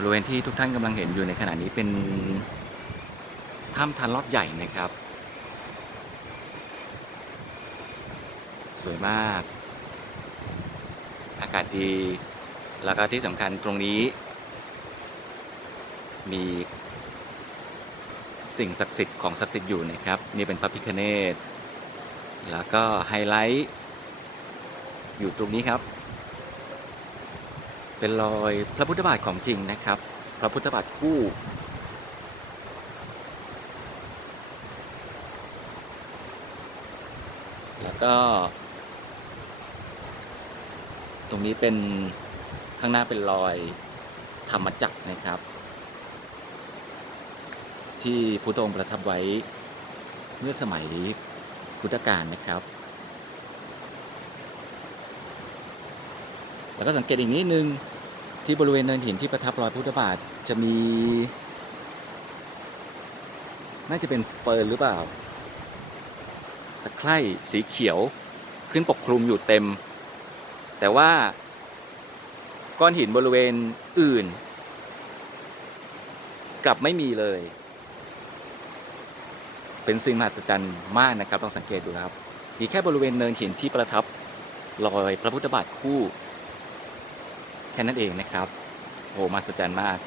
บริเวณที่ทุกท่านกำลังเห็นอยู่ในขณะนี้เป็นถ้ำทานลอดใหญ่นะครับ สวยมาก อากาศดี แล้วก็ที่สำคัญตรงนี้ มีสิ่งศักดิ์สิทธิ์ของศักดิ์สิทธิ์อยู่นะครับ นี่เป็นพระพิคเนตแล้วก็ไฮไลท์อยู่ตรงนี้ครับ เป็นรอยพระพุทธบาทของจริงนะครับ พระพุทธบาทคู่ แล้วก็ ตรงนี้เป็นข้างหน้าเป็นรอยธรรมจักรนะครับ ที่พุทธองค์ประทับไว้เมื่อสมัยพุทธกาลนะครับ แล้วก็สังเกตอีกนิดนึง ที่บริเวณเนินหินที่ประทับรอยพุทธบาทจะมี น่าจะเป็นเฟิร์นหรือเปล่าตะไคร่สีเขียวขึ้นปกคลุมอยู่เต็ม แต่ว่าก้อนหินบริเวณอื่น กลับไม่มีเลย เป็นสิ่งมหัศจรรย์มากนะครับลองสังเกตดูครับ มีแค่บริเวณเนินหินที่ประทับรอยพระพุทธบาทคู่ ค่นั้นเองนะครับโอ้มหัศจรรย์มาก